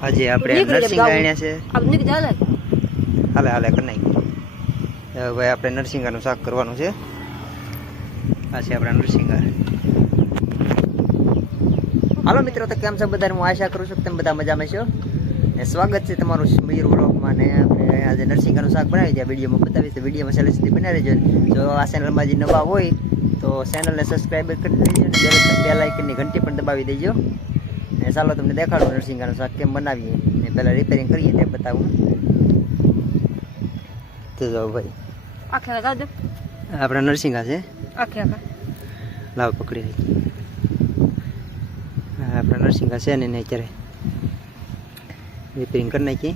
આજે આપણે નરસિંહ આણ્યા છે. હાલે કરી નાખી. હવે આપણે નરસિંહાનું શાક કરવાનું છે. આ છે આપણા નરસિંહા. હાલો મિત્રો, તો કેમ છો બધા? હું આશા કરું છું કે તમે બધા મજામાં છો. ને સ્વાગત છે તમારું મયુર વ્લોગમાં. ને આપણે આજે નરસિંહાનું શાક બનાવી દઈએ, વિડીયોમાં બતાવીશ. તો વિડીયોમાં છેલ્લે સુધી બનાવી રહેજો. જો આ ચેનલમાં જે નવા હોય તો ચેનલને સબસ્ક્રાઈબ કરી દેજો, બે લાઇકનની ઘંટી પણ દબાવી દેજો. ને ચાલો તમને દેખાડું નરસિંહાનું શાક કેમ બનાવીએ. ને પહેલાં રિપેરિંગ કરીએ તે બતાવું. તો જાઓ ભાઈ, આપણા નરસિંહા છે. લાવ પકડી લઈ. આપણા નરસિંહા છે ને અત્યારે રિપેરિંગ કરી નાખીએ.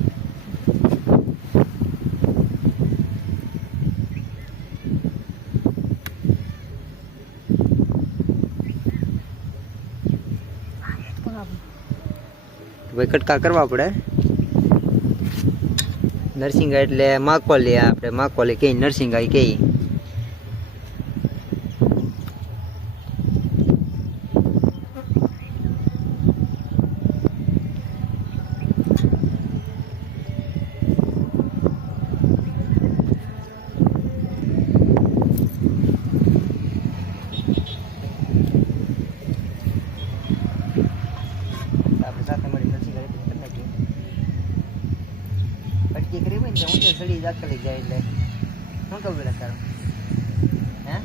ભાઈ કટકા કરવા પડે. નરસિંહા એટલે માકોલી, આપણે માકોલી કહીએ, નરસિંહા કહીએ. સાથે મળી નરસિંહા કરી નાખીએ. કટકી કરી હોય ને તો ઊંચે સડી જાકલી જાય એટલે શું કહું પેલા તારું? હે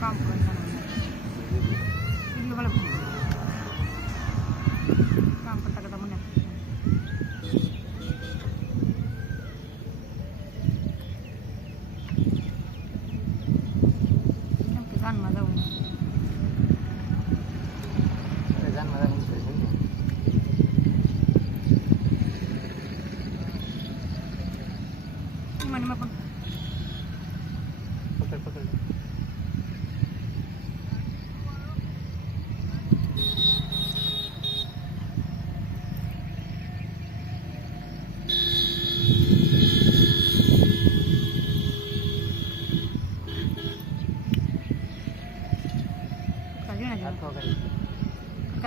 કામ કરતા કરતા મને જાનમાં જવું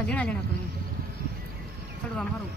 ઝીણા ઝીણા કરી ચડવા મારું